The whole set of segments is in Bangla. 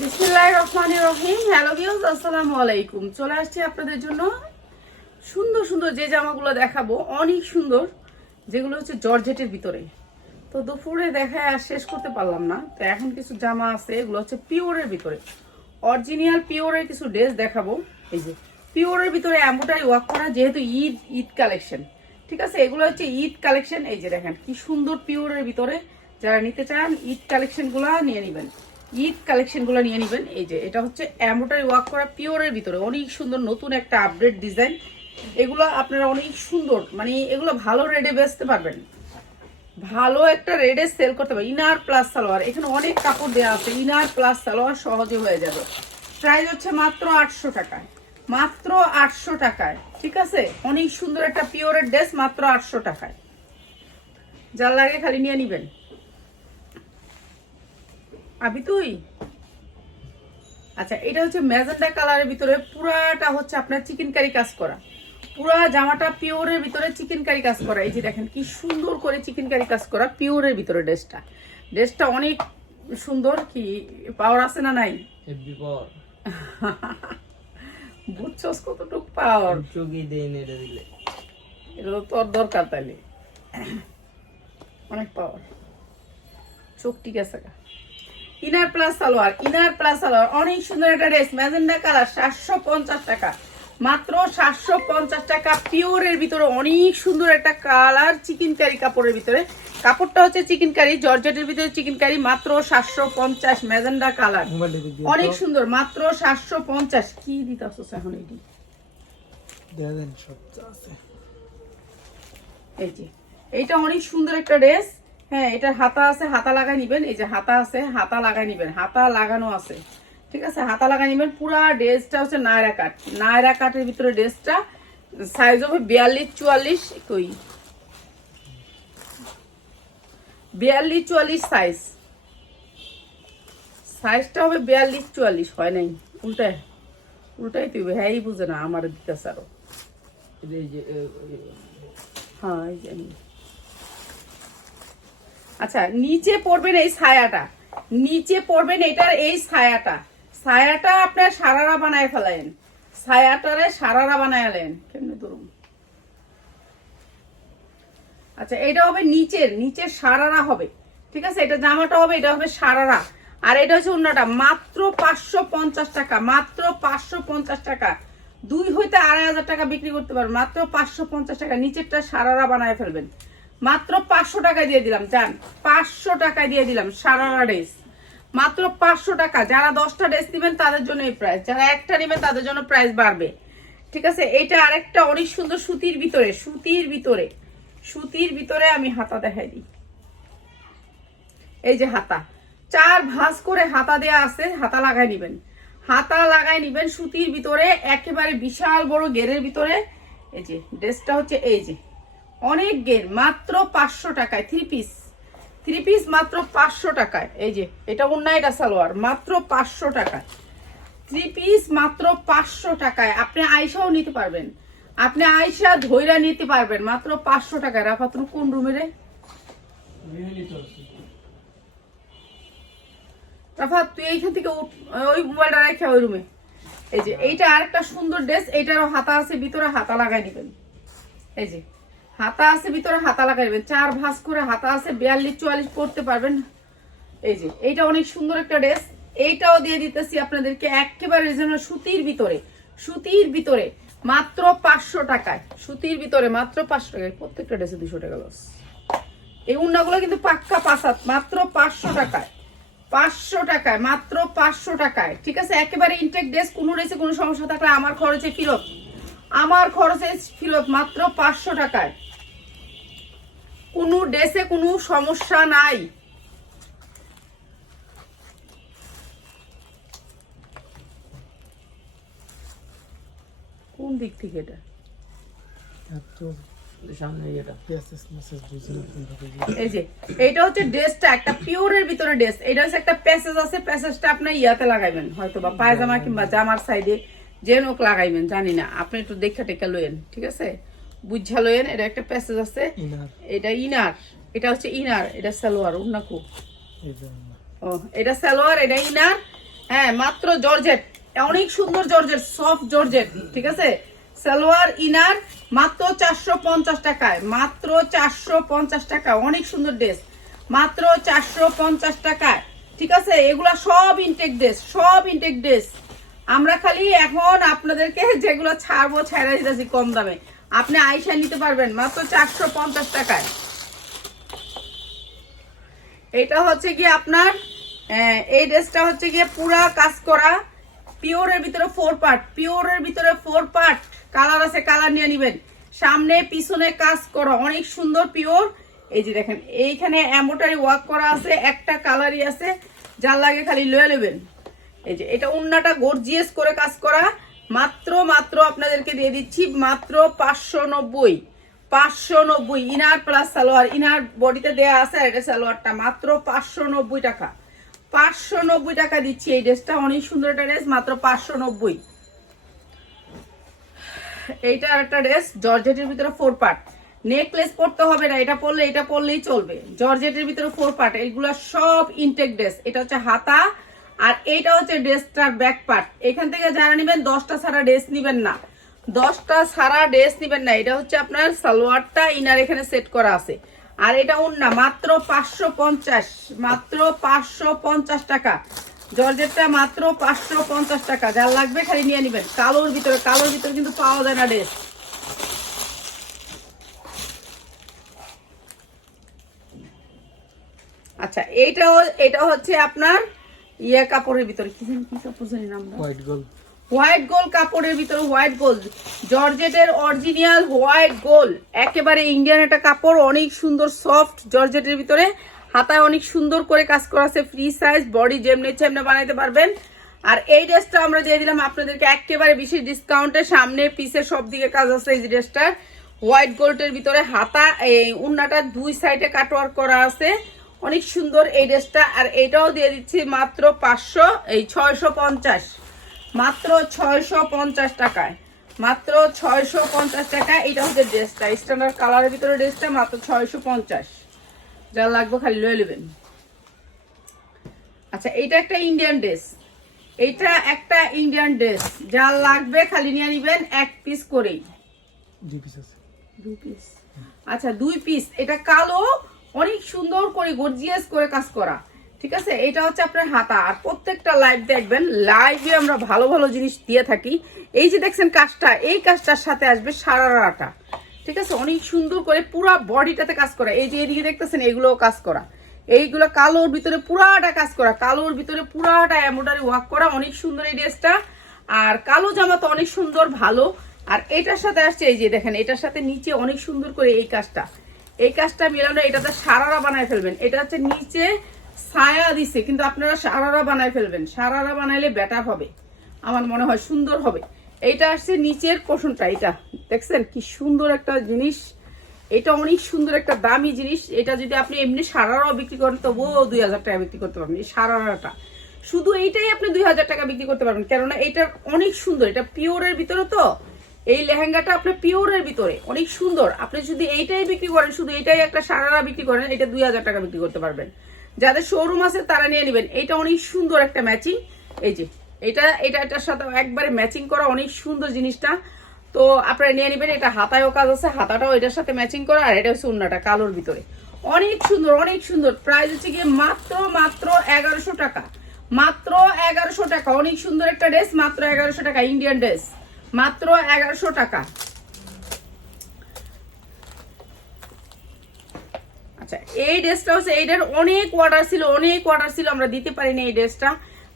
বিসমিল্লাহির রহমানির রহিম। হ্যালো ভিউজ আলাইকুম। চলে আসছি আপনাদের জন্য সুন্দর সুন্দর যে জামাগুলো দেখাবো, অনেক সুন্দর, যেগুলো হচ্ছে জর্জেটের ভিতরে। তো দুপুরে দেখায় আর শেষ করতে পারলাম না। তো এখন কিছু জামা আছে, এগুলো হচ্ছে পিওরের ভিতরে। অরিজিনাল পিওরের কিছু ড্রেস দেখাবো। এই যে, পিওরের ভিতরে এম্বোটারি ওয়ার্ক করা যেহেতু ঈদ ঈদ কালেকশন। ঠিক আছে? এগুলো হচ্ছে ঈদ কালেকশন। এই যে দেখেন, কি সুন্দর পিওরের ভিতরে। যারা নিতে চান, ঈদ কালেকশনগুলো নিয়ে নেবেন। ঈদ কালেকশনগুলো নিয়ে নেবেন। এই যে, এটা হচ্ছে এম্বোটারি ওয়ার্ক করা পিওরের ভিতরে। অনেক সুন্দর নতুন একটা আপডেট ডিজাইন এগুলো আপনারা অনেক সুন্দর মানে এগুলো ভালো রেডে বেচতে পারবেন। ভালো একটা রেডে সেল করতে পারবেন। ইনার প্লাস সালোয়ার এখানে অনেক কাপড় দেওয়া আছে। ইনার প্লাস সালোয়ার সহজে হয়ে যাবে। প্রাইস হচ্ছে মাত্র আটশো টাকায়। মাত্র আটশো টাকায়, ঠিক আছে? অনেক সুন্দর একটা পিওরের ড্রেস মাত্র আটশো টাকায়। যার লাগে খালি নিয়ে নিবেন। আবি তুই? আচ্ছা এটা হচ্ছে ম্যাজেন্ডা কালারের ভিতরে পুরাটা হচ্ছে আপনার চিকেন কারি কাজ করা। পুরা জামাটা পিওরের ভিতরে চিকেন কারি কাজ করা। এই যে দেখেন কি সুন্দর করে চিকেন কারি কাজ করা পিওরের ভিতরে ড্রেসটা। ড্রেসটা অনেক সুন্দর কি পাওয়ার আছে না নাই? বুঝছস কতটুক পাওয়ার চোখই দেয় এটা দিলে। এটা তো তোর দরকার তাইলে। অনেক পাওয়ার চোখ ঠিক আছে। Inner plus salwar inner plus salwar অনেক সুন্দর একটা ড্রেস ম্যাজেন্ডা কালার সাতশো পঞ্চাশ টাকা। মাত্র সাতশো পঞ্চাশ টাকা পিওরের ভিতরে অনেক সুন্দর একটা কালার চিকেন কারি কাপড়ের ভিতরে। কাপড়টা হচ্ছে চিকেন কারি জর্জেটের ভিতরে চিকেন কারি মাত্র সাতশো পঞ্চাশ ম্যাজেন্ডা কালার। অনেক সুন্দর মাত্র সাতশো পঞ্চাশ। কি দিতে এখন এটি? এই যে এইটা অনেক সুন্দর একটা ড্রেস। হ্যাঁ এটার হাতা আছে হাতা লাগাই নিবেন। এই যে হাতা আছে হাতা লাগাই নিবেন। হাতা লাগানো আছে। ঠিক আছে? হাতা লাগাই নিবেন। পুরা ড্রেসটা হচ্ছে নায়রা কাট। নায়রা কাটের ভিতরে ড্রেসটা সাইজ হবে বিয়াল্লিশ চুয়াল্লিশ কই বিয়াল্লিশ চুয়াল্লিশ সাইজ সাইজটা হবে বিয়াল্লিশ চুয়াল্লিশ। হয় নাই? উল্টায়। উল্টাই তুই হ্যাঁ বুঝে না আমার দিতে আরও। এটা হ্যাঁ এই নিন। আচ্ছা নিচে পড়বেন এই ছায়াটা। নিচে পড়বেন এটার এই ছায়াটা। ছায়াটা আপনার সারারা বানায় ফেলেন। ছায়াটারে সারারা বানায়ালেন কেমনে ধরুন? আচ্ছা এটা হবে নিচের। নিচের সারারা হবে। ঠিক আছে? এটা জামাটা হবে, এটা হবে সারারা। আর এটা হচ্ছে অন্যটা। মাত্র পাঁচশো পঞ্চাশ টাকা। মাত্র পাঁচশো পঞ্চাশ টাকা। দুই হইতে আড়াই হাজার টাকা বিক্রি করতে পারবেন। মাত্র পাঁচশো পঞ্চাশ টাকা। নিচেরটা সারারা বানায় ফেলবেন। মাত্র পাঁচশো টাকা দিয়ে দিলাম, জান। পাঁচশো টাকায় দিয়ে দিলাম সারারা ড্রেস। মাত্র পাঁচশো টাকা। যারা দশটা ড্রেস নেবেন তাদের জন্য এই প্রাইস যারা একটা নেবেন তাদের জন্য প্রাইস বাড়বে। ঠিক আছে? এটা আরেকটা অনেক সুন্দর সুতির ভিতরে সুতির ভিতরে। সুতির ভিতরে আমি হাতা দেখাই দিই। এই যে হাতা। চার ভাঁজ করে হাতা দেয়া আছে, হাতা লাগাই নিবেন। হাতা লাগাই নিবেন সুতির ভিতরে, একেবারে বিশাল বড় গেরের ভিতরে। এই যে, ড্রেসটা হচ্ছে এই যে। অনেক গের, মাত্র পাঁচশো টাকায় থ্রি পিস থ্রি পিস মাত্র পাঁচশো টাকায়। এই যে, এটা অন্য সালোয়ার, মাত্র পাঁচশো টাকায়। থ্রি পিস মাত্র পাঁচশো টাকায়। আপনি আয়সাও নিতে পারবেন। আপনি আয়সা ধৈরা নিতে পারবেন, মাত্র পাঁচশো টাকায়। রাফা কোন রুমে রে? রাফা তুই এইখান থেকে ওই মোবাইলটা রেখে ওই রুমে এই যে, এইটা আরেকটা সুন্দর ড্রেস এইটারও হাতা আছে, ভিতরে হাতা লাগাই নেবেন। এই যে। হাতা আছে, ভিতরে হাতা লাগাই নেবেন চার ভাঁজ করে হাতা আছে, বিয়াল্লিশ, চুয়াল্লিশ করতে পারবেন। এই যে, এইটা অনেক সুন্দর একটা ড্রেস। এইটাও দিয়ে দিতেছি আপনাদেরকে একেবারে রিজনেবল সুতির ভিতরে সুতির ভিতরে, মাত্র পাঁচশো টাকায়, সুতির ভিতরে মাত্র পাঁচশো টাকায়। প্রত্যেকটা ড্রেসে দুশো টাকা লস এই উন্নাগুলো কিন্তু পাক্কা পাসাত মাত্র পাঁচশো টাকায়। পাঁচশো টাকায়, মাত্র পাঁচশো টাকায়। ঠিক আছে? একেবারে ইনটেক ড্রেস কোনো ড্রেসে কোনো সমস্যা থাকলে আমার খরচে ফিরত। আমার খরচে ফিরত মাত্র পাঁচশো টাকায়। কোনো ড্রেসে কোনো সমস্যা নাই। কোন দিক থেকে এটা? তো এই যে এইটা হচ্ছে ড্রেসটা একটা পিওরের ভিতরে ড্রেস। এটা হচ্ছে একটা প্যাসেজ আছে প্যাসেজটা আপনি ইয়াতে লাগাইবেন হয়তো বা পায়জামা কিংবা জামার সাইডে যে নোক লাগাইবেন জানি না। আপনি একটু দেখা টেকা লইয়েন ঠিক আছে? বুঝা লইয়েন এটা একটা প্যাসেজ আছে। এটা ইনার। এটা হচ্ছে ইনার এটা সালোয়ার উন্নাকু। ও এটা সালোয়ার এটা ইনার। হ্যাঁ মাত্র জর্জেট। অনেক সুন্দর জর্জেট সফট জর্জেট ঠিক আছে? সালোয়ার ইনার মাত্র চারশো পঞ্চাশ টাকায় মাত্র চারশো পঞ্চাশ টাকা অনেক সুন্দর ড্রেস। মাত্র চারশো পঞ্চাশ টাকায় ঠিক আছে? এগুলা সব ইনটেক ড্রেস সব ইনটেক ড্রেস আমরা খালি এখন আপনাদেরকে যেগুলো ছাড়বো ছাড়া দিতেছি কম দামে। আপনি আইসা নিতে পারবেন মাত্র চারশো পঞ্চাশ টাকায়। এটা হচ্ছে কি আপনার এই ড্রেসটা হচ্ছে গিয়ে পুরা কাজ করা, পিওরের ভিতরে ফোর পার্ট পিওরের ভিতরে ফোর পার্ট কালার আছে কালার নিয়ে নিবেন। সামনে, পিছনে কাজ করা, অনেক সুন্দর পিওর। এই যে দেখেন, এইখানে এমোটারি ওয়ার্ক করা আছে, একটা কালারই আছে, যার লাগে খালি লয়ে নেবেন। এই যে, এটা উন্নাটা গর্জিয়াস করে কাজ করা। মাত্র মাত্র আপনাদেরকে দিয়ে দিচ্ছি, মাত্র পাঁচশো নব্বই। পাঁচশো নব্বই ইনার প্লাস সালোয়ার। ইনার বডিতে দেয়া আছে এটা সালোয়ারটা, মাত্র পাঁচশো নব্বই টাকা। পাঁচশো নব্বই টাকা দিচ্ছি এই ড্রেসটা, অনেক সুন্দর একটা ড্রেস, মাত্র পাঁচশো নব্বই। এইটা একটা ড্রেস, জর্জেটের ভিতরে ফোর পার্ট নেকলেস পরতে হবে না, এটা পরলে, এটা পরলেই চলবে। জর্জেটের ভিতরে ফোর পার্ট এইগুলো সব ইনটেক ড্রেস এটা হচ্ছে হাতা আর এইটা হচ্ছে ড্রেসটার ব্যাক পার্ট এখান থেকে যারা নেবেন, দশটা সারা ড্রেস নিবেন না। দশটা সারা ড্রেস নিবেন না। এটা হচ্ছে আপনার সালোয়ারটা ইনার এখানে সেট করা আছে। আর এটা উন্না মাত্র পাঁচশো পঞ্চাশ, মাত্র পাঁচশো পঞ্চাশ টাকা। জর্জেটটা মাত্র পাঁচশো পঞ্চাশ টাকা। যার লাগবে খালি নিয়ে নেবেন। কালোর ভিতরে কালোর ভিতরে কিন্তু পাওয়া যায় না ড্রেস আচ্ছা এইটাও, এটা হচ্ছে আপনার ইয়ে কাপড়ের ভিতরে কি জানি কি কাপড় জানি নামটা হোয়াইট গোল হোয়াইট গোল্ড কাপড়ের ভিতরে হোয়াইট গোল্ড জর্জেটের অরিজিনাল হোয়াইট গোল্ড একেবারে ইন্ডিয়ান একটা কাপড় অনেক সুন্দর সফট জর্জেটের ভিতরে। হাতায় অনেক সুন্দর করে কাজ করা আছে ফ্রি সাইজ বডি যেমনি যেমনি বানাইতে পারবেন। আর এই ড্রেসটা আমরা দিয়ে দিলাম আপনাদেরকে একেবারে বিশেষ ডিসকাউন্টে সামনে পিসের সব দিকে কাজ আছে এই ড্রেসটার। হোয়াইট গোল্ডের ভিতরে হাতা এই উন্নাটার দুই সাইডে কাটওয়ার্ক করা আছে। অনেক সুন্দর এই ড্রেসটা আর এটাও দিয়ে দিচ্ছি মাত্র পাঁচশো এই ছয়শো পঞ্চাশ। মাত্র ছয়শো পঞ্চাশ টাকায়। মাত্র ছয়শো পঞ্চাশ টাকা এটা হচ্ছে ড্রেসটা। স্ট্যান্ডার্ড কালারের ভিতরে ড্রেসটা মাত্র ছয়শো পঞ্চাশ। যা লাগবে খালি লয়ে নেবেন। আচ্ছা এইটা একটা ইন্ডিয়ান ড্রেস এইটা একটা ইন্ডিয়ান ড্রেস যা লাগবে খালি নিয়ে নিবেন এক পিস করেই। দুই পিস আছে। দুই পিস আচ্ছা দুই পিস এটা কালো অনেক সুন্দর করে গর্জিয়াস করে কাজ করা। ঠিক আছে? এটা হচ্ছে আপনার হাতা। আর প্রত্যেকটা লাইভ দেখবেন লাইভে আমরা ভালো ভালো জিনিস দিয়ে থাকি। এই যে দেখছেন কাজটা, এই কাজটার সাথে আসবে সারারাটা ঠিক আছে? অনেক সুন্দর করে পুরা বডিটাতে কাজ করা। এই যে এদিকে দেখতেছেন, এগুলোও কাজ করা। এইগুলো কালোর ভিতরে পুরাটা কাজ করা। কালোর ভিতরে পুরাটা এমব্রয়ডারি ওয়ার্ক করা। অনেক সুন্দর এই ড্রেসটা। আর কালো জামা তো অনেক সুন্দর, ভালো। আর এটার সাথে আসছে, এই যে দেখেন, এটার সাথে নিচে অনেক সুন্দর করে এই কাজটা। এই কাজটা মিলানো এটাতে সারারা বানায় ফেলবেন। এটা হচ্ছে নিচে ছায়া দিছে, কিন্তু আপনারা সারারা বানায় ফেলবেন। সারারা বানাইলে বেটার হবে। আমার মনে হয় সুন্দর হবে। এইটা আসছে নিচের পোষণটা এটা দেখছেন কি সুন্দর একটা জিনিস। এটা অনেক সুন্দর একটা দামি জিনিস। এটা যদি আপনি এমনি সারারাও বিক্রি করেন, তবুও দুই হাজার টাকা বিক্রি করতে পারবেন এই সারারাটা। শুধু এইটাই আপনি দুই হাজার টাকা বিক্রি করতে পারবেন, কেননা এটা অনেক সুন্দর। এটা পিওরের ভিতরে তো এই লেহেঙ্গাটা আপনার পিওরের ভিতরে, অনেক সুন্দর। আপনি যদি এইটাই বিক্রি করেন, শুধু এটাই একটা সারারা বিক্রি করেন, এটা দুই হাজার টাকা বিক্রি করতে পারবেন। যাদের শোরুম আছে, তারা নিয়ে নেবেন। এটা অনেক সুন্দর একটা ম্যাচিং এই যে, এটা এটা, এটার সাথে একবারে ম্যাচিং করা অনেক সুন্দর জিনিসটা। তো আপনারা নিয়ে নেবেন, এটা হাতায়ও কাজ আছে, হাতাটাও এটার সাথে ম্যাচিং করা, আর এটা হচ্ছে উন্নাটা কালোর ভিতরে। অনেক সুন্দর অনেক সুন্দর। প্রাইস হচ্ছে গিয়ে মাত্র মাত্র এগারোশো টাকা। মাত্র এগারোশো টাকা, অনেক সুন্দর একটা ড্রেস মাত্র এগারোশো টাকা ইন্ডিয়ান ড্রেস মাত্র এগারোশো টাকা। আচ্ছা এই ড্রেসটা হচ্ছে, এইটার অনেক অর্ডার ছিল, অনেক অর্ডার ছিল, আমরা দিতে পারিনি এই ড্রেসটা।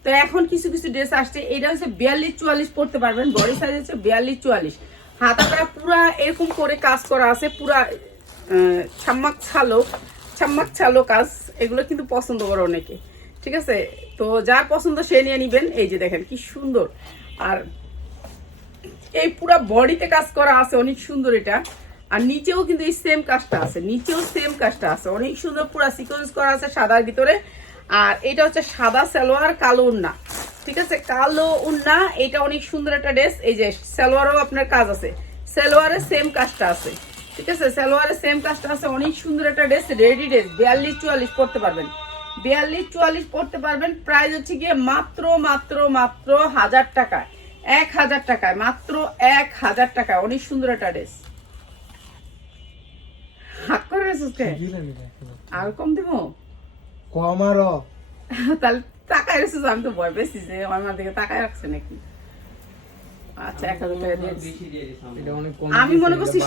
তো এখন কিছু কিছু ড্রেস আসছে এটা হচ্ছে বিয়াল্লিশ চুয়াল্লিশ পড়তে পারবেন বডি সাইজ হচ্ছে বিয়াল্লিশ চুয়াল্লিশ। হাতাটা পুরা এরকম করে কাজ করা আছে, পুরা ছাম্মাক ছালো ছাম্মাক ছালো কাজ, এগুলো কিন্তু পছন্দ করে অনেকে। ঠিক আছে? তো যার পছন্দ সে নিয়ে নিবেন, এই যে দেখেন কি সুন্দর। আর এই পুরো বডিতে কাজ করা আছে, অনেক সুন্দর এটা। আর নিচেও কিন্তু এই সেম কাজটা আছে, নিচেও সেম কাজটা আছে। অনেক সুন্দর পুরো সিকোয়েন্স করা আছে সাদার ভিতরে। আর এটা হচ্ছে সাদা সালোয়ার কালো উন্না। ঠিক আছে? কালো উন্না, এটা অনেক সুন্দর একটা ড্রেস এই যে সালোয়ারও আপনার কাজ আছে। সালোয়ারের সেম কাজটা আছে। ঠিক আছে? সালোয়ারের সেম কাজটা আছে, অনেক সুন্দর একটা ড্রেস রেডি ড্রেস বিয়াল্লিশ চুয়াল্লিশ পড়তে পারবেন। বিয়াল্লিশ চুয়াল্লিশ পড়তে পারবেন। প্রাইস হচ্ছে গিয়ে মাত্র মাত্র মাত্র হাজার টাকা এক হাজার টাকায় মাত্র এক হাজার টাকায় অনেক সুন্দর একটা ড্রেস। হাত করে? আর কম দেবো? কমারো তাহলে আমি তো ভয় পেয়েছি যে আমার দিকে তাকায় রাখছে নাকি? আচ্ছা এক হাজার টাকা আমি মনে করছি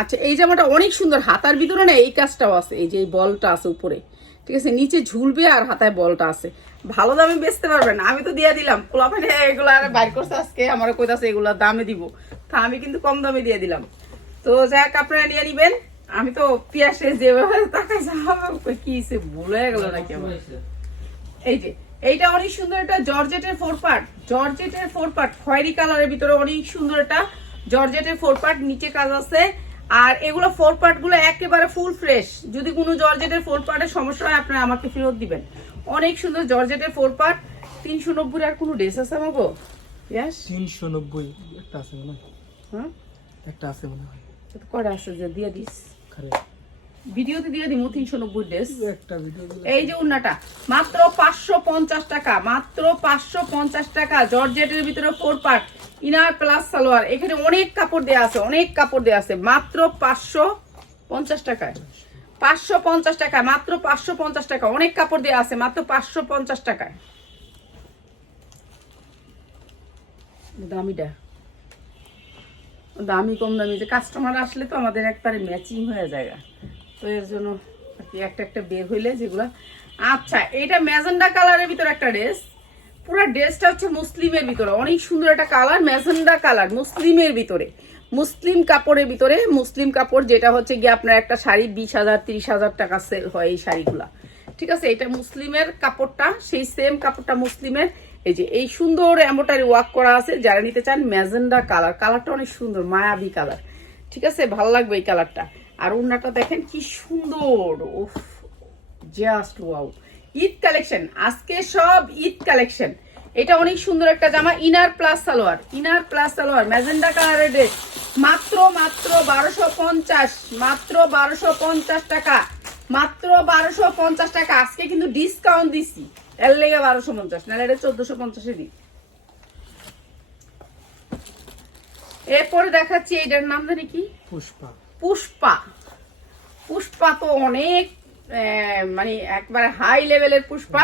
আচ্ছা এই জামাটা অনেক সুন্দর হাতার ভিতরে না এই কাজটাও আছে এই যে বলটা আছে উপরে। ঠিক আছে, নিচে ঝুলবে আর হাতায় বলটা আছে। ভালো দামে বেচতে পারবেন আমি তো দিয়ে দিলাম। পোলাপানে এগুলো আর বাইর করছে আজকে আমার কইতাছে এগুলো দামে দিব। তা আমি কিন্তু কম দামে দিয়ে দিলাম। তো যাক আপনারা নিয়ে নিবেন। আমি তো পিয়াসে যেভাবে তাকাই কি সে ভুলে গেল নাকি এই যে, এইটা অনেক সুন্দর একটা জর্জেটের ফোর পার্ট জর্জেটের ফোর পার্ট খয়েরি কালারের ভিতরে অনেক সুন্দর একটা জর্জেটের ফোর পার্ট নিচে কাজ আছে। আর এগুলো ফোর পার্টগুলো একেবারে ফুল ফ্রেশ যদি কোনো জর্জেটের ফোর পার্টের সমস্যা হয় আপনারা আমাকে ফেরত দিবেন। অনেক সুন্দর জর্জেটের ফোর পার্ট তিনশো নব্বই আর কোনো ড্রেস আছে আমাকে ইয়াস তিনশো নব্বই একটা আছে মনে হয়। হ্যাঁ? একটা আছে মনে হয়। কটা আছে? যে দিয়ে দিস। খারে ভিডিওতে দিয়ে দিব তিনশো নব্বই ড্রেস এই যে উন্নাটা মাত্র পাঁচশো পঞ্চাশ টাকা মাত্র পাঁচশো পঞ্চাশ টাকা জর্জেটের ভিতরে four part inner plus salwar. এখানে অনেক কাপড় দেওয়া আছে অনেক কাপড় দেওয়া আছে মাত্র পাঁচশো পঞ্চাশ টাকায়। পাঁচশো পঞ্চাশ টাকা মাত্র পাঁচশো পঞ্চাশ টাকা অনেক কাপড় দেওয়া আছে মাত্র পাঁচশো পঞ্চাশ টাকায়। দামিটা। দামি কম দামি যে কাস্টমার আসলে তো আমাদের একবারে ম্যাচিং হয়ে যায়। তো এর জন্য একটা একটা বের হইলে যেগুলো। আচ্ছা এটা ম্যাজেন্ডা কালারের ভিতরে একটা ড্রেস পুরো ড্রেসটা হচ্ছে মুসলিমের ভিতরে। অনেক সুন্দর একটা কালার ম্যাজেন্ডা কালার, মুসলিমের ভিতরে। মুসলিম কাপড়ের ভিতরে, মুসলিম কাপড় যেটা হচ্ছে গিয়ে আপনার একটা শাড়ি বিশ হাজার, তিরিশ হাজার টাকা সেল হয় এই শাড়িগুলা। ঠিক আছে এটা মুসলিমের কাপড়টা, সেই সেম কাপড়টা মুসলিমের। এই যে, এই সুন্দর এমোটারি ওয়াক করা আছে, যারা নিতে চান ম্যাজেন্ডা কালার। কালারটা অনেক সুন্দর, মায়াবী কালার। ঠিক আছে, ভালো লাগবে এই কালারটা। আর ওড়নাটা দেখেন কি সুন্দর। উফ জাস্ট ওয়াও ঈদ কালেকশন, আজকে সব ঈদ কালেকশন। এটা অনেক সুন্দর একটা জামা, inner plus salwar, inner plus salwar, magenta কালারের ড্রেস মাত্র মাত্র বারোশো পঞ্চাশ, মাত্র বারোশো পঞ্চাশ টাকা, মাত্র বারোশো পঞ্চাশ টাকা। আজকে কিন্তু ডিসকাউন্ট দিছি এর লেগে বারোশো পঞ্চাশ, নাহলে এটা চোদ্দশো পঞ্চাশে দিই। এরপরে দেখাচ্ছি এটার নাম জানি কি? পুষ্পা। পুষ্পা। পুষ্পা তো অনেক মানে একবারে হাই লেভেলের পুষ্পা।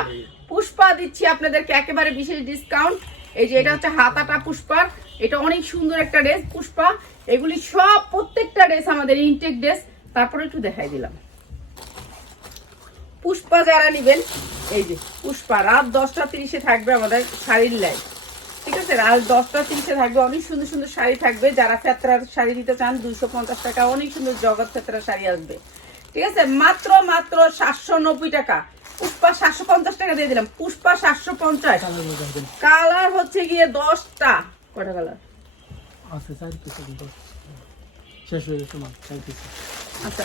পুষ্পা দিচ্ছি আপনাদেরকে একেবারে বিশেষ ডিসকাউন্ট এই যে এটা হচ্ছে হাতাটা পুষ্পার। এটা অনেক সুন্দর একটা ড্রেস পুষ্পা। এগুলি সব প্রত্যেকটা ড্রেস আমাদের ইনটেক ড্রেস তারপরে একটু দেখাই দিলাম। পুষ্পা যারা নিবেন এই যে পুষ্পা রাত দশটা তিরিশে থাকবে আমাদের শাড়ির লাইভ ঠিক আছে? রাত দশটা তিরিশে থাকবে অনেক সুন্দর সুন্দর শাড়ি থাকবে। যারা ফেতরার শাড়ি নিতে চান দুইশো পঞ্চাশ টাকা অনেক সুন্দর জগৎ ফেতরার শাড়ি আসবে। ঠিক আছে? মাত্র মাত্র সাতশো নব্বই টাকা। পুষ্পা সাতশো পঞ্চাশ টাকা দিয়ে দিলাম। পুষ্পা সাতশো পঞ্চাশ। কালার হচ্ছে গিয়ে দশটা। কটা কালার আচ্ছা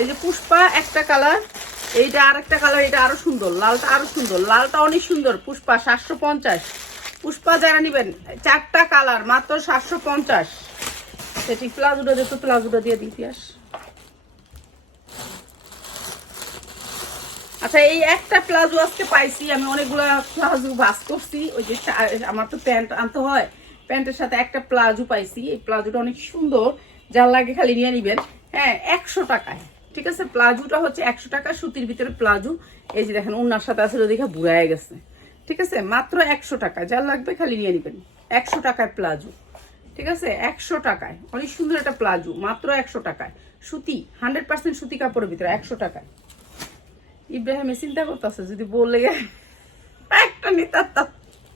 এই যে পুষ্পা একটা কালার এইটা আরেকটা কালার এটা আরও সুন্দর লালটা আরও সুন্দর লালটা অনেক সুন্দর পুষ্পা সাতশো পঞ্চাশ। পুষ্পা যারা নিবেন, চারটা কালার, মাত্র সাতশো পঞ্চাশ। সেটি প্লাজোটা দিত প্লাজোটা দিয়ে দিই, পিয়াস। আচ্ছা এই একটা আজকে পাইছি, আমি অনেকগুলো করছি, ওই যে আমার তো প্যান্ট আনতে হয়, প্যান্টের সাথে একটা প্লাজো পাইছি, এই প্লাজোটা অনেক সুন্দর, যার লাগে খালি নিয়ে নিবেন। হ্যাঁ একশো টাকায়, ঠিক আছে? প্লাজোটা হচ্ছে একশো টাকা, সুতির ভিতরে প্লাজো। এই যে দেখেন ওনার সাথে আসলে দেখে বুড়ায় গেছে। ঠিক আছে? মাত্র একশো টাকা। যার লাগবে খালি নিয়ে নিবেন। একশো টাকায় প্লাজো। ঠিক আছে? একশো টাকায়। অনেক সুন্দর একটা প্লাজো। মাত্র একশো টাকায়। সুতি। হান্ড্রেড পার্সেন্ট সুতি কাপড়ের ভিতরে একশো টাকায়। ইব্রাহিমে চিন্তা করতেছে? যদি বললে একটা নিতাম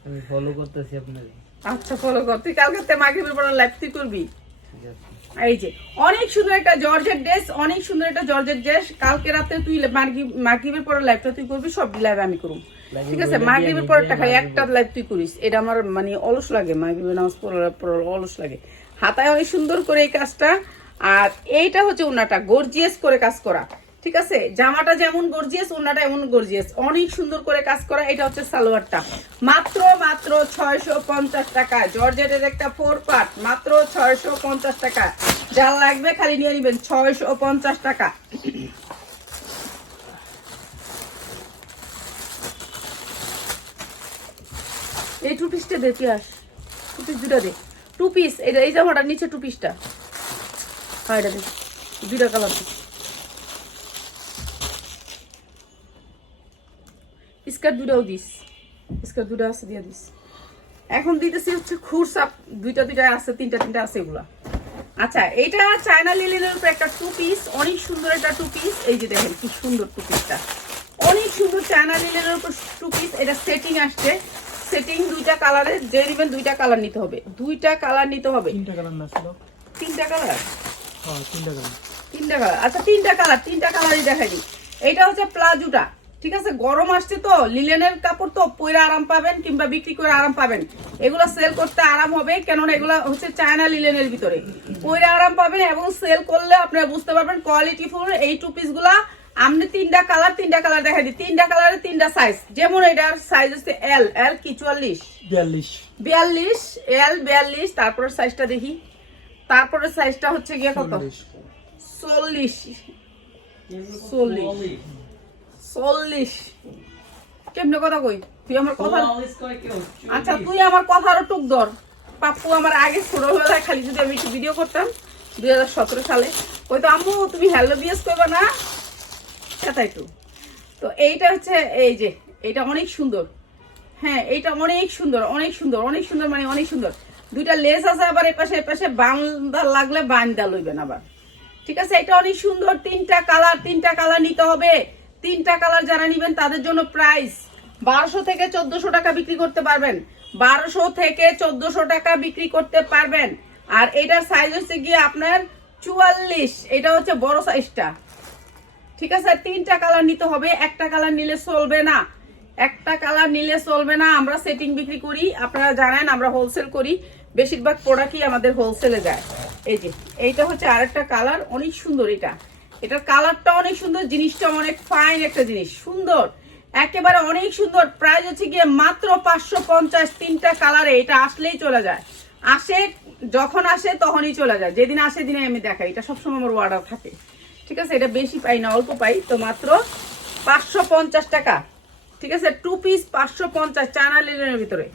আমি ফলো করতেছি আপনাকে। আচ্ছা ফলো কর। তুই কালকে মাগরিবের পর লাইভ তুই করবি? ঠিক আছে। এই যে অনেক সুন্দর একটা জর্জের ড্রেস অনেক সুন্দর একটা জর্জের ড্রেস। কালকে রাতে তুই মাগরিব- মাগরিবের পরে লাইভটা তুই করবি সব লাইভ আমি করব ঠিক আছে? মাগরিবের পরটা খালি একটা লাইভ তুই করিস। এটা আমার মানে অলস লাগে মাগরিবের নামাজ পড়ার পর অলস লাগে। হাতায় অনেক সুন্দর করে এই কাজটা। আর এইটা হচ্ছে ওনাটা গর্জিয়াস করে কাজ করা। ঠিক আছে? জামাটা যেমন গর্জিয়াস ওনাটা এমন গর্জিয়াস অনেক সুন্দর করে কাজ করা, এটা হচ্ছে সালোয়ারটা। মাত্র মাত্র ছয়শো পঞ্চাশ টাকা। জর্জেটের একটা ফোর পার্ট মাত্র ছয়শো পঞ্চাশ টাকা। যা লাগবে খালি নিয়ে নেবেন, ছয়শো পঞ্চাশ টাকা। এই টু পিসটা দে আস। টু পিস দুটা দে। টু পিস এটা এই জামাটার নিচে টু। পিসটা হ্যাঁ এটা দে। দুটা কালার পিস স্কার্ট দুটাও দিস। স্কার্ট দুটা আছে দিয়ে দিস। এখন দিতেছি হচ্ছে খুরসা দুইটা দুইটা আছে তিনটা তিনটা আছে এগুলা। আচ্ছা এটা চায়না লিলেনের উপর একটা টু পিস অনেক সুন্দর একটা টু পিস এই যে দেখেন কি সুন্দর টু। পিসটা অনেক সুন্দর চায়না লিলেনের উপর টু পিস এটা সেটিং আসছে। সেটিং দুইটা কালারের যে নেবেন দুইটা কালার নিতে হবে। দুইটা কালার নিতে হবে। তিনটা কালার না ছিল? তিনটা কালার হ্যাঁ তিনটা কালার তিনটা কালার আচ্ছা তিনটা কালার তিনটা কালারই দেখাই দিই। এইটা হচ্ছে প্লাজোটা। ঠিক আছে গরম আসছে তো লিলেনের কাপড় তো পরে আরাম পাবেন কিংবা বিক্রি করে আরাম পাবেন। এগুলো সেল করতে আরাম হবে কেননা এগুলো হচ্ছে চায়না লিলেনের ভিতরে। পরে আরাম পাবেন এবং সেল করলে আপনারা বুঝতে পারবেন কোয়ালিটি ফুল এই টু পিসগুলা। আপনি তিনটা কালার তিনটা কালার দেখাই দিই। তিনটা কালারে তিনটা সাইজ যেমন এটার সাইজ হচ্ছে এল এল কি চুয়াল্লিশ? বিয়াল্লিশ। বিয়াল্লিশ এল বিয়াল্লিশ তারপরে সাইজটা দেখি। তারপরে সাইজটা হচ্ছে গিয়ে কত? চল্লিশ। চল্লিশ। চল্লিশ। কেমনে কথা কই? তুই আমার কথা আচ্ছা তুই আমার কথারও টুক ধর। পাপ্পু আমার আগে ছোটবেলায় খালি যদি আমি একটু ভিডিও করতাম দুই হাজার সতেরো সালে। ওই তো আম্মু তুমি হ্যালো বিএস করবে না? সেটাই তো। তো এইটা হচ্ছে এই যে এইটা অনেক সুন্দর। হ্যাঁ এইটা অনেক সুন্দর অনেক সুন্দর অনেক সুন্দর মানে অনেক সুন্দর। দুইটা লেস আছে আবার এপাশে এপাশে বান্দা লাগলে বান্দা লইবেন আবার। ঠিক আছে? এটা অনেক সুন্দর তিনটা কালার তিনটা কালার নিতে হবে। তিনটা কালার যারা নিবেন তাদের জন্য প্রাইস বারোশো থেকে চোদ্দশো টাকা বিক্রি করতে পারবেন। বারোশো থেকে চোদ্দশো টাকা বিক্রি করতে পারবেন। আর এটার সাইজ হচ্ছে গিয়ে আপনার চুয়াল্লিশ। এটা হচ্ছে বড় সাইজটা ঠিক আছে? তিনটা কালার নিতে হবে। একটা কালার নিলে চলবে না। একটা কালার নিলে চলবে না। আমরা সেটিং বিক্রি করি। আপনারা জানেন, আমরা হোলসেল করি। বেশিরভাগ প্রোডাক্টই আমাদের হোলসেলে যায়। এই যে, এইটা হচ্ছে আরেকটা কালার অনেক সুন্দর এটা। এটার কালারটা অনেক সুন্দর, জিনিসটা অনেক ফাইন একটা জিনিস, সুন্দর। একেবারে অনেক সুন্দর প্রাইস হচ্ছে গিয়ে মাত্র পাঁচশো পঞ্চাশ, তিনটা কালারে, এটা আসলেই চলে যায়। আসে, যখন আসে তখনই চলে যায়, যেদিন আসে দিনে আমি দেখাই, এটা সবসময় আমার অর্ডার থাকে। ঠিক আছে, এটা বেশি পাই না, অল্প পাই, তো মাত্র পাঁচশো পঞ্চাশ টাকা। ঠিক আছে টু পিস পাঁচশো পঞ্চাশ, চায়না লিলেনের ভিতরে।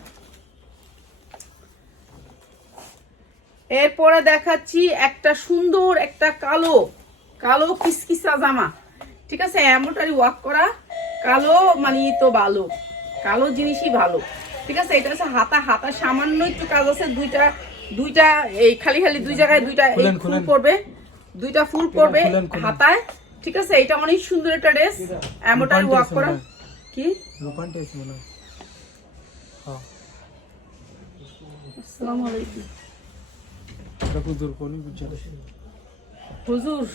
এরপরে দেখাচ্ছি একটা সুন্দর, একটা কালো। কালো কিসকিসা জামা। ঠিক আছে এমনটারি ওয়াক করা। কালো মানে তো ভালো। কালো জিনিসই ভালো। ঠিক আছে এটা হচ্ছে হাতা হাতা সামান্য একটু কাজ আছে দুইটা দুইটা এই খালি খালি দুই জায়গায় দুইটা এই ফুল পড়বে দুইটা ফুল পড়বে। হাতায়। ঠিক আছে এটা অনেক সুন্দর একটা ড্রেস এমনটারি ওয়াক করা। কি? মনে হয়। আসসালামু আলাইকুম। হুজুর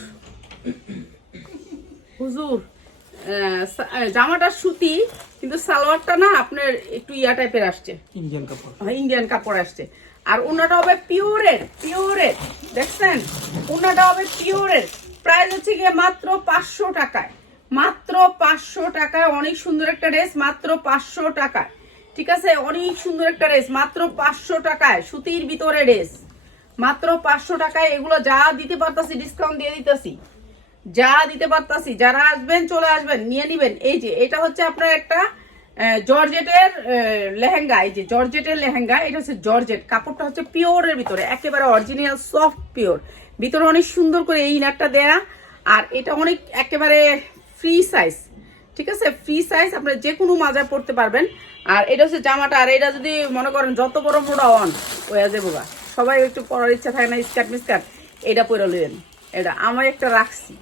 হুজুর জামাটা সুতি কিন্তু সালোয়ারটা না আপনার একটু ইয়া টাইপের আসছে। ইন্ডিয়ান কাপড়। ইন্ডিয়ান কাপড় আসছে। আর ওনাটা হবে পিওরের পিওরের দেখছেন? ওনাটা হবে পিওরের। প্রাইস হচ্ছে গিয়ে মাত্র পাঁচশো টাকায়। মাত্র পাঁচশো টাকায় অনেক সুন্দর একটা ড্রেস মাত্র পাঁচশো টাকায়। ঠিক আছে? অনেক সুন্দর একটা ড্রেস মাত্র পাঁচশো টাকায় সুতির ভিতরে ড্রেস। মাত্র পাঁচশো টাকায় এগুলো যা দিতে পারতাছি ডিসকাউন্ট দিয়ে দিতেছি। যা দিতে পারতাছি, যারা আসবেন, চলে আসবেন, নিয়ে নিবেন। এই যে, এটা হচ্ছে আপনার একটা জর্জেটের লেহেঙ্গা। এই যে, জর্জেটের লেহেঙ্গা, এটা হচ্ছে জর্জেট। কাপড়টা হচ্ছে পিওরের ভিতরে, একেবারে অরিজিনাল সফট পিওর ভিতরে অনেক সুন্দর করে এই ইনারটা দেয়া। আর এটা অনেক একেবারে ফ্রি সাইজ ঠিক আছে? ফ্রি সাইজ আপনি যে কোনো মাজায় পড়তে পারবেন। আর এটা হচ্ছে জামাটা, আর এটা যদি মনে করেন যত বড় মোটা অন ওয়া যাব গা। সবাই একটু পরার ইচ্ছা থাকে না, স্কার্ট মিস্কার্ট, এটা পরে লইলেন এটা আমার একটা রাখছি।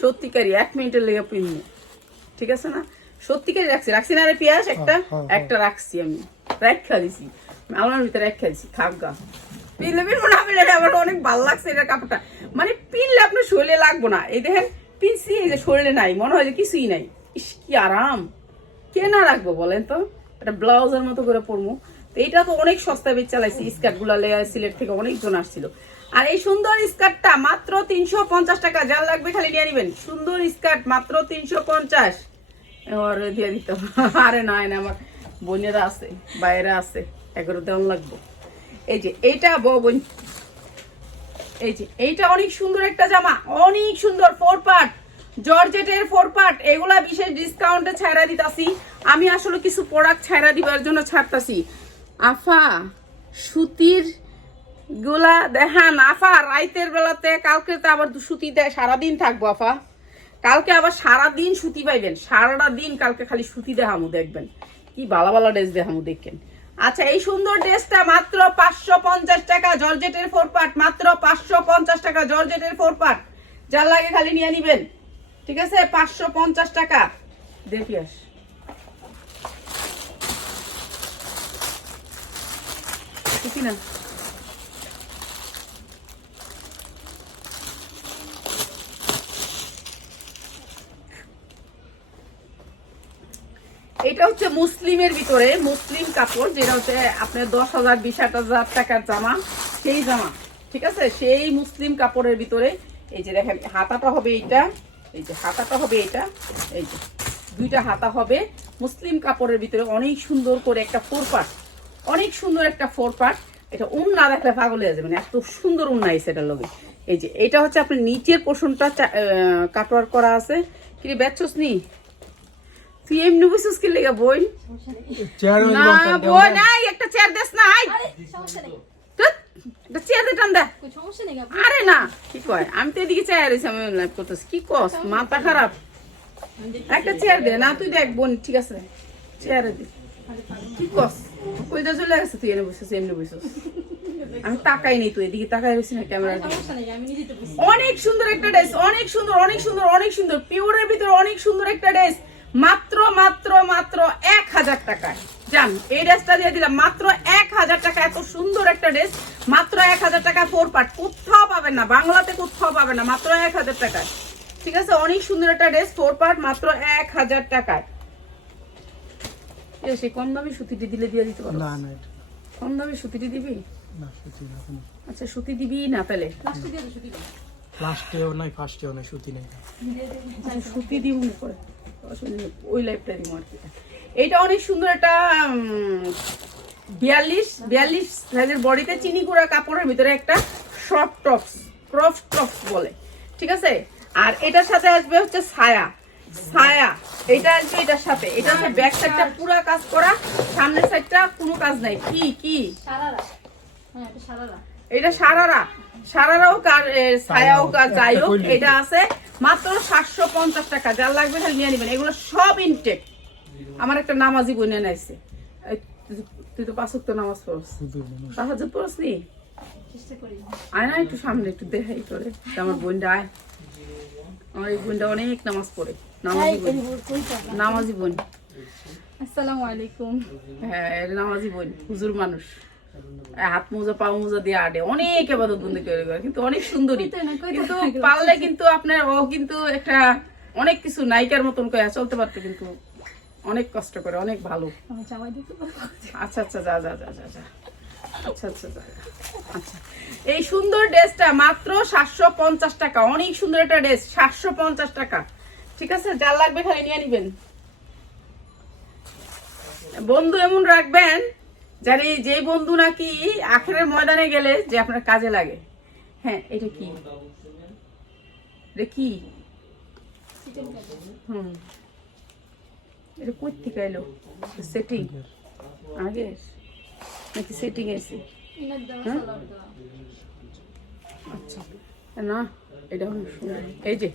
সত্যিকারই এক মিনিটের লেগে পিনবো ঠিক আছে না? সত্যিকারই রাখছি। রাখছি না রে পিয়াস একটা? হ্যাঁ, হ্যাঁ, হ্যাঁ। একটা রাখছি আমি। রাখা দিছি। আমার ভিতরে রাখা দিছি। খাগা পিনলে পিনবো না পিনলে আমার অনেক ভালো লাগছে এটা কাপড়টা। মানে পিনলে আপনার শরীরে লাগবো না। এই দেখেন পিনছি এই যে শরীরে নাই। মনে হয় যে কিছুই নাই। ইস কি আরাম। কে না রাখব বলেন তো? একটা ব্লাউজের মতো করে পরবো তো এইটা তো অনেক সস্তা বেচ চালাইছি স্কার্টগুলা লেয়ার সিলেট থেকে অনেকজন আসছিল। আর এই সুন্দর স্কার্টটা মাত্র তিনশো পঞ্চাশ টাকা। যার লাগবে খালি নিয়ে নিবেন। সুন্দর স্কার্ট মাত্র তিনশো পঞ্চাশ। দিয়ে দিতে। আরে নয় না, আমার বোনেরা আছে, বাইরে আছে এগারো দেওয়ান লাগবো। এই যে এইটা বোন, এই যে এইটা অনেক সুন্দর একটা জামা, অনেক সুন্দর ফোর পার্ট জর্জেটের ফোর পার্ট এগুলা বিশেষ ডিসকাউন্টে ছাড়া দিতাছি। আমি আসলে কিছু প্রোডাক্ট ছাড়া দিবার জন্য ছাড়তাছি। আফা, সুতির গুলা দেখান, আফা, রাইতের বেলাতে, কালকে তো আবার সুতি দেয় সারাদিন থাকব, আফা। কালকে আবার সারাদিন সুতি পাইবেন, সারাটা দিন কালকে খালি সুতি দেখামু, দেখবেন। কি ভালো ভালো ড্রেস দেখামু, দেখেন। আচ্ছা এই সুন্দর ড্রেসটা মাত্র পাঁচশো পঞ্চাশ টাকা, জর্জেটের ফোর পার্ট মাত্র পাঁচশো পঞ্চাশ টাকা, জর্জেটের ফোর পার্ট যার লাগে খালি নিয়ে নিবেন। ঠিক আছে? পাঁচশো পঞ্চাশ টাকা। দেখি আস। না। এটা হচ্ছে মুসলিমের ভিতরে মুসলিম কাপড়, যেটা হচ্ছে আপনার দশ হাজার, বিশ হাজার টাকার জামা, সেই জামা, ঠিক আছে? সেই মুসলিম কাপড়ের ভিতরে, এই যে দেখেন, হাতাটা হবে এইটা, এই যে হাতাটা হবে এটা এই যে দুইটা হাতা হবে মুসলিম কাপড়ের ভিতরে, অনেক সুন্দর করে একটা ফোর পার্ট অনেক সুন্দর একটা ফোর পার্ট এটা উন না দেখলে পাগল হয়ে যাবেন এত সুন্দর উন্না নাই সেটার লগে। এই যে, এটা হচ্ছে আপনার নিচের পোষণটা কাটোয়ার করা আছে। কি বেচছস নি? তুই এমনি বসছিস কি লেগে বই? না বই নাই একটা চেয়ার দেস না আই চেয়ার দে টান দে। আরে না কি কয়? আমি তো এদিকে চেয়ার আমি লাইভ করতেছি কি কস? মাথা খারাপ। একটা চেয়ার দে না তুই দেখ বোন ঠিক আছে? চেয়ারে দে। কি কস? কইটা চলে গেছে তুই এনে বসেছিস এমনি বসেছিস আমি তাকাই নেই তুই এদিকে তাকাই রয়েছি না ক্যামেরা অনেক সুন্দর একটা ড্রেস অনেক সুন্দর অনেক সুন্দর অনেক সুন্দর পিওরের ভিতরে অনেক সুন্দর একটা ড্রেস মাত্র মাত্র মাত্র এক হাজার টাকায়। জান এই ড্রেসটা দিয়ে দিলাম। মাত্র এক হাজার টাকা এত সুন্দর একটা ড্রেস। মাত্র এক হাজার টাকা ফোর পার্ট কোথাও পাবেন না বাংলাতে কোথাও পাবেন না মাত্র এক হাজার টাকায়। ঠিক আছে? অনেক সুন্দর একটা ড্রেস ফোর পার্ট মাত্র এক হাজার টাকায়। সে কম দামি সুতিটি দিলে দিয়ে দিতে পারো? না না কম দামি সুতিটি দিবি? না সুতি না আচ্ছা সুতি দিবি না পেলে লাস্টে দিয়ে শুধু লাস্টেও নাই ফার্স্টেও নাই সুতি নেই। আমি সুতি দিব করে ওই লাইফটা দিব আর কি এইটা অনেক সুন্দর একটা বিয়াল্লিশ বিয়াল্লিশ সাইজের বডিতে চিনি গুঁড়া কাপড়ের ভিতরে একটা শর্ট টপস ক্রপ টপস বলে। ঠিক আছে? আর এটার সাথে আসবে হচ্ছে ছায়া। ছায়া। এটা আসবে এটার সাথে। এটা হচ্ছে ব্যাক সাইডটা পুরা কাজ করা সামনের সাইডটা কোনো কাজ নাই। কি কি? সারারা। হ্যাঁ এটা সারারা। এটা সারারা সারারাও কার এ, ছায়াও কার যাই হোক এটা আছে মাত্র সাতশো পঞ্চাশ টাকা। যার লাগবে খালি নিয়ে নেবেন। এগুলো সব ইনটেক আমার একটা নামাজি বইনে নাইছে এই, তুই- তো পাঁচক তো নামাজ পড়স। পড়স নি? আয় না একটু সামনে একটু দেখাই করে আমার বোনটা আয়। আমার এই বোনটা অনেক নামাজ পড়ে। নামাজি বোন। নামাজি বোন। আসসালামু আলাইকুম। হ্যাঁ নামাজি বোন হুজুর মানুষ। হাত মোজা পা মোজা দিয়ে আডে অনেক বন্দি করে করে কিন্তু অনেক সুন্দরী। কিন্তু পারলে কিন্তু আপনার ও কিন্তু একটা অনেক কিছু নায়িকার মতন করে চলতে পারতো কিন্তু অনেক কষ্ট করে অনেক ভালো। আচ্ছা আচ্ছা যা যা যা যা যা। আচ্ছা আচ্ছা। আচ্ছা। এই সুন্দর ড্রেসটা মাত্র সাতশো পঞ্চাশ টাকা। অনেক সুন্দর একটা ড্রেস সাতশো পঞ্চাশ টাকা। ঠিক আছে? যা লাগবে খালি নিয়ে নিবেন। বন্ধু এমন রাখবেন জানি যে বন্ধু নাকি আখেরের ময়দানে গেলে যে আপনার কাজে লাগে। হ্যাঁ এটা কি? এটা কি? হুম। এটা কই থেকে এলো? সেটিং আগে নাকি সেটিং এসে? আচ্ছা। না এটা এই যে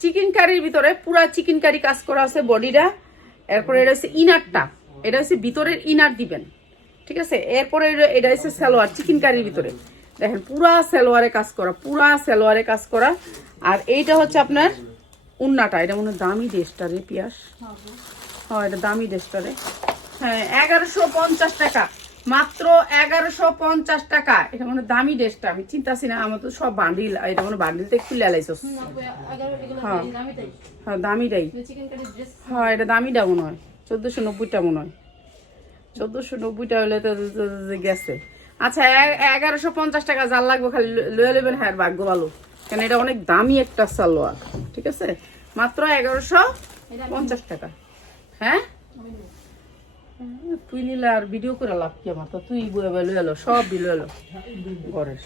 চিকেন কারির ভিতরে পুরা চিকেন কারি কাজ করা আছে বডিটা। এরপরে এটা হচ্ছে ইনারটা এটা হচ্ছে ভিতরের ইনার দিবেন। ঠিক আছে? এরপরে এটা- হচ্ছে সালোয়ার চিকেন কারির ভিতরে। দেখেন পুরা সালোয়ারে কাজ করা পুরা সালোয়ারে কাজ করা। আর এইটা হচ্ছে আপনার উন্নাটা এটা মনে হয় দামি ড্রেসটা রে পিয়াস। হ্যাঁ এটা দামি ড্রেসটা রে। হ্যাঁ এগারোশো পঞ্চাশ টাকা মাত্র এগারোশো পঞ্চাশ টাকা। এটা মানে দামি ড্রেসটা আমি চিন্তাছি না আমার তো সব বান্ডিল এটা মানে বান্ডিলটা খুলে আপু, হ্যাঁ। হ্যাঁ দামিটাই। কারি হ্যাঁ এটা দামিটা মনে হয় চোদ্দোশো নব্বইটা মনে হয়। চোদ্দোশো নব্বইটা গেছে। আচ্ছা এগারোশো পঞ্চাশ টাকা যার লাগবে খালি লয়ে নেবেন হ্যাঁ ভাগ্য ভালো কেন এটা অনেক দামি একটা সালোয়ার, ঠিক আছে? মাত্র এগারোশো পঞ্চাশ টাকা। হ্যাঁ? তুই নিলে আর ভিডিও করে লাভ কি আমার? তো তুই বয়ে এলো সব বিলো এলো ঘরের।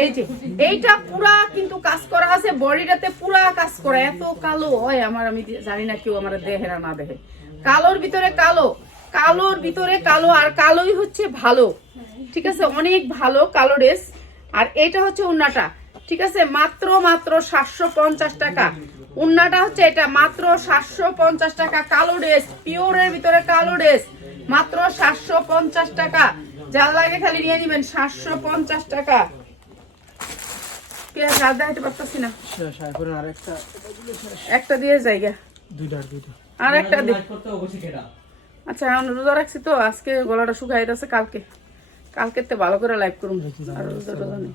এই যে, এইটা পুরা কিন্তু কাজ করা আছে, বডিটাতে পুরা কাজ করা, এত কালো। হয় আমার আমি জানি না কেউ আমার দেহে না না দেখে কালোর ভিতরে কালো কালোর ভিতরে কালো আর কালোই হচ্ছে ভালো। ঠিক আছে? অনেক ভালো কালো ড্রেস। আর এটা হচ্ছে উন্নাটা। ঠিক আছে? মাত্র মাত্র সাতশো পঞ্চাশ টাকা। উন্নাটা হচ্ছে এটা। মাত্র সাতশো পঞ্চাশ টাকা কালো ড্রেস পিওরের ভিতরে কালো ড্রেস। মাত্র সাতশো পঞ্চাশ টাকা। যা লাগে খালি নিয়ে নিবেন সাতশো পঞ্চাশ টাকা। একটা দিয়ে জায়গা। দুইটা দুইটা। আর একটা আচ্ছা এখন রোজা রাখছি তো আজকে গলাটা শুকাই যাচ্ছে কালকে। কালকে তো ভালো করে লাইভ করুন। আর রোজা টোজা নেই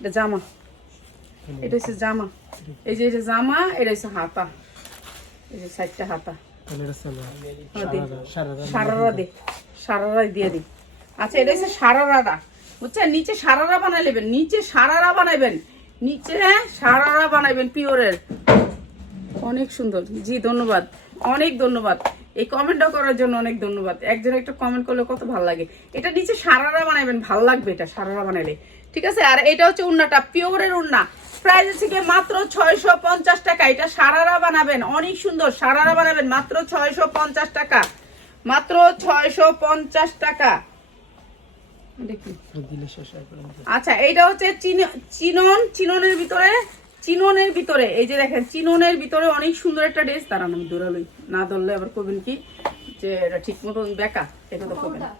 এটা জামা। এটা হচ্ছে জামা। এই যে এটা জামা এটা হচ্ছে হাতা। এই যে সাইডটা হাতা। হ্যাঁ, সারারা দে। সারারা দিয়ে দিই। আচ্ছা এটা হচ্ছে সারারাটা বুঝছেন? নিচে সারারা বানাই নেবেন। নিচে সারারা বানাইবেন। নিচে সারারা বানাইবেন পিওরের। অনেক সুন্দর। জি ধন্যবাদ। অনেক ধন্যবাদ। এই কমেন্টটা করার জন্য অনেক ধন্যবাদ। একজন একটা কমেন্ট করলে কত ভালো লাগে। এটা নিচে সারারা বানাবেন ভালো লাগবে এটা সারারা বানাইলে। ঠিক আছে? আর এটা হচ্ছে উন্নাটা পিওরের উন্না। প্রাইস থেকে মাত্র ছয়শো পঞ্চাশ টাকা। এটা সারারা বানাবেন অনেক সুন্দর। সারারা বানাবেন মাত্র ছয়শো পঞ্চাশ টাকা। মাত্র ছয়শো পঞ্চাশ টাকা। আচ্ছা এইটা হচ্ছে চিন- চিনন চিননের ভিতরে চিননের ভিতরে এই যে দেখেন চিননের ভিতরে অনেক সুন্দর একটা ড্রেস দাঁড়ানো আমি দৌড়ালই না ধরলে আবার করবেন কি যে এটা ঠিক মতন বেকা এটা তো করবেন ওটা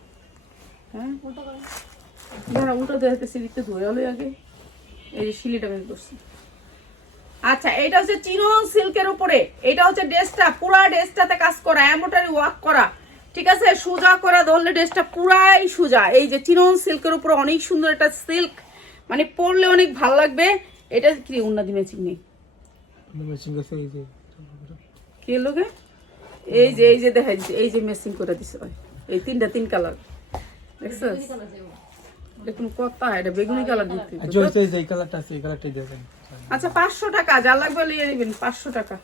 হ্যাঁ? ওটা করে। দাঁড়া উল্টো দেখতে সিঁড়িতে দৌড়ালই আগে। এই যে শিলিটা বের করছি। আচ্ছা এটা হচ্ছে চিনন সিল্কের উপরে। এটা হচ্ছে ড্রেসটা পুরা ড্রেসটাতে কাজ করা ওয়ার্ক করা। ঠিক আছে? সোজা করা ধরলে ড্রেসটা পুরাই সোজা। এই যে চিনন সিল্কের উপরে অনেক সুন্দর একটা সিল্ক মানে পরলে অনেক ভালো লাগবে। এটা কি উন্নতি ম্যাচিং নেই? এই যে। কি লোকে এই যে এই যে দেখা যাচ্ছে এই যে মেসিং করে দিছে ভাই এই তিনটা তিন কালার দেখছ? দেখুন কথা এটা বেগুনি কালার দিতে জয়তে এই কালারটা আছে এই কালারটাই দেখেন আচ্ছা পাঁচশো টাকা যা লাগবে নিয়ে নেবেন পাঁচশো টাকা।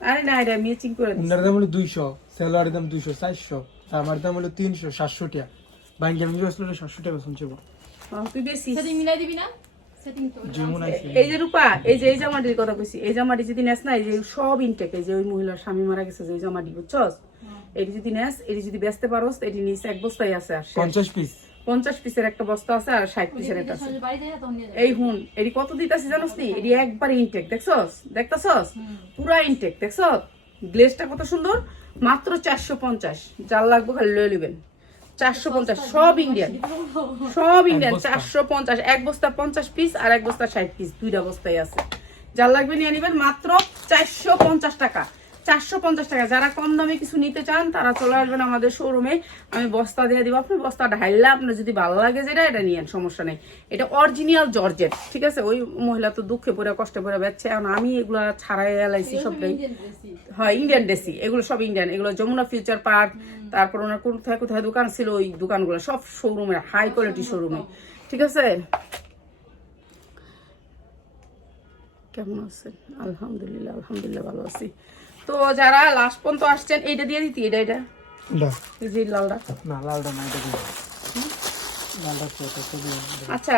আরে না এটা ম্যাচিং করে দিচ্ছি উনার দাম হলো দুইশো সেলোয়ারের দাম দুইশো চারশো। আমার দাম হলো তিনশো সাতশো টাকা। ব্যাংকে আমি আসলে সাতশো টাকা শুনছি তুই বেশি। সেটিং মিলাই দিবি না? এই যে রূপা এই যে এই জামাটির কথা কইছি এই জামাটি যদি নেস না এই যে সব ইনটেক এই যে ওই মহিলার স্বামী মারা গেছে যে ওই জামাটি বুঝছস? এটি যদি নেস এটি যদি বেচতে পারোস এটি এক বস্তাই আছে আর পঞ্চাশ পিস পঞ্চাশ পিসের একটা বস্তা আছে আর ষাট পিসের একটা আছে। এই হুন এটি কত দিতেছি জানোস নি? এটি একবারে ইনটেক দেখছস? দেখতাছস? পুরা ইনটেক দেখছস? গ্লেজটা কত সুন্দর? মাত্র চারশো পঞ্চাশ। যার লাগবে খালি লয়ে নেবেন চারশো পঞ্চাশ সব ইন্ডিয়ান সব ইন্ডিয়ান চারশো পঞ্চাশ এক বস্তা পঞ্চাশ পিস আর এক বস্তা ষাট পিস দুইটা বস্তায় আছে। যার লাগবে নিয়ে নেবেন মাত্র চারশো পঞ্চাশ টাকা। চারশো পঞ্চাশ টাকা। যারা কম দামে কিছু নিতে চান তারা চলে আসবেন আমাদের শোরুমে আমি বস্তা দিয়ে দিব। আপনি বস্তা ঢাইলে আপনার যদি ভালো লাগে যেটা এটা নিয়েন সমস্যা নেই। এটা অরিজিনাল জর্জেট ঠিক আছে? ওই মহিলা তো দুঃখে পড়ে কষ্টে পড়ে বেচছে। এখন আমি এগুলা ছাড়াই এলাইছি সবটাই ড্রেসই ইন্ডিয়ান ড্রেসি এগুলো সব ইন্ডিয়ান এগুলো যমুনা ফিউচার পার্ক তারপর ওনার কোথায় কোথায় দোকান ছিল? ওই দোকানগুলো সব শোরুমে হাই কোয়ালিটি শোরুমে ঠিক আছে? কেমন আছেন? আলহামদুলিল্লাহ আলহামদুলিল্লাহ ভালো আছি। তো যারা লাস্ট পর্যন্ত আসছেন এইটা দিয়ে দিতি এটা এটা লালটা। না লালটা না। আচ্ছা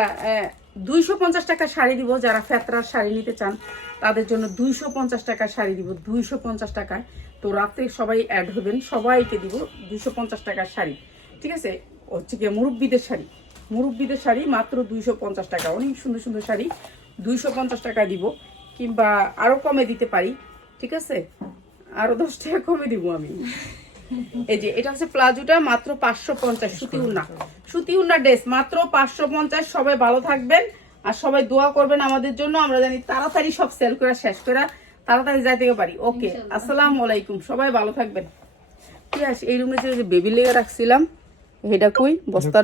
দুইশো পঞ্চাশ টাকা শাড়ি দিব যারা ফেতরার শাড়ি নিতে চান তাদের জন্য দুইশো পঞ্চাশ টাকার শাড়ি দিব দুইশো পঞ্চাশ টাকায় তো রাতে সবাই অ্যাড হবেন সবাইকে দিব দুইশো পঞ্চাশ টাকার শাড়ি ঠিক আছে? হচ্ছে কি মুরব্বীদের শাড়ি। মুরব্বীদের শাড়ি মাত্র দুইশো পঞ্চাশ টাকা অনেক সুন্দর সুন্দর শাড়ি দুইশো পঞ্চাশ টাকা দিব কিংবা আরও কমে দিতে পারি। ঠিক আছে? আরও দশ টাকা কমে দিব আমি। এই যে এটা হচ্ছে প্লাজোটা মাত্র পাঁচশো পঞ্চাশ সুতি উন্না সুতি উন্না ড্রেস মাত্র পাঁচশো পঞ্চাশ। সবাই ভালো থাকবেন আর সবাই দোয়া করবেন আমাদের জন্য। আমরা জানি তাড়াতাড়ি সব সেল করে শেষ করে তাড়াতাড়ি যাইতে পারি। ওকে আসসালামু আলাইকুম। সবাই ভালো থাকবেন। ঠিক আছে এই রুমে যে বেবি লেগে রাখছিলাম এটা কই বস্তাটা